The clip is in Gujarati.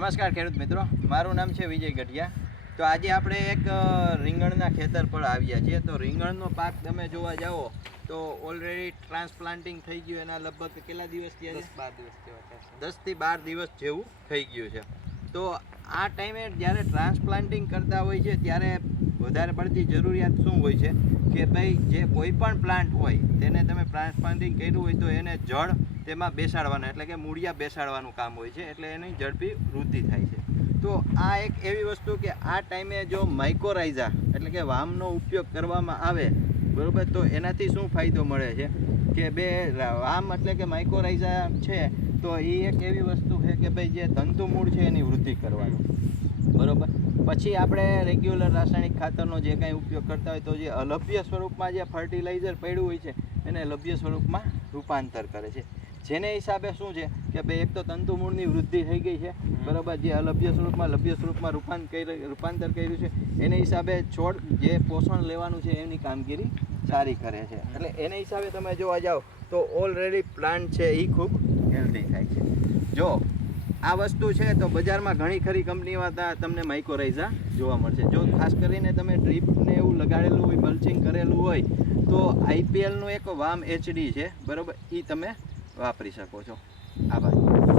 નમસ્કાર ખેડૂત મિત્રો, મારું નામ છે વિજય ગઢિયા. તો આજે આપણે એક રીંગણના ખેતર પર આવ્યા છીએ. તો રીંગણનો પાક તમે જોવા જાઓ તો ઓલરેડી ટ્રાન્સપ્લાન્ટિંગ થઈ ગયું. એના લગભગ કેટલા દિવસ થયા છે? 10 થી 12 દિવસ જેવું થઈ ગયું છે. તો આ ટાઈમે જ્યારે ટ્રાન્સપ્લાન્ટિંગ કરતા હોય છે ત્યારે વધારે પડતી જરૂરિયાત શું હોય છે કે ભાઈ જે કોઈ પણ પ્લાન્ટ હોય તેને તમે ટ્રાન્સપ્લાન્ટિંગ કર્યું હોય તો એને જળ તેમાં બેસાડવાના એટલે કે મૂળિયા બેસાડવાનું કામ હોય છે, એટલે એની ઝડપી વૃદ્ધિ થાય છે. તો આ એક એવી વસ્તુ કે આ ટાઈમે જો માઇકોરાઇઝા એટલે કે વામનો ઉપયોગ કરવામાં આવે બરાબર, તો એનાથી શું ફાયદો મળે છે કે વામ એટલે કે માઇકોરાઇઝા છે તો એ એક એવી વસ્તુ છે કે ભાઈ જે તંતુ મૂળ છે એની વૃદ્ધિ કરવાનું બરાબર. પછી આપણે રેગ્યુલર રાસાયણિક ખાતરનો જે કાંઈ ઉપયોગ કરતા હોય તો જે અલભ્ય સ્વરૂપમાં જે ફર્ટિલાઇઝર પડ્યું હોય છે એને લભ્ય સ્વરૂપમાં રૂપાંતર કરે છે. જેને હિસાબે શું છે કે ભાઈ એક તો તંતુ મૂળની વૃદ્ધિ થઈ ગઈ છે બરાબર, જે અલભ્ય સ્વરૂપમાં લભ્ય સ્વરૂપમાં રૂપાંતર કર્યું છે એને હિસાબે છોડ જે પોષણ લેવાનું છે એની કામગીરી સારી કરે છે. એટલે એને હિસાબે તમે જોવા જાઓ તો ઓલરેડી પ્લાન્ટ છે એ ખૂબ હેલ્ધી થાય છે. જો આ વસ્તુ છે તો બજારમાં ઘણી ખરી કંપનીમાં તમને માઇકોરાઇઝા જોવા મળશે. જો ખાસ કરીને તમે ડ્રીપને એવું લગાડેલું હોય, મલ્ચિંગ કરેલું હોય તો IPLનું એક વામ HD છે બરાબર, એ તમે વાપરી શકો છો. આભાર.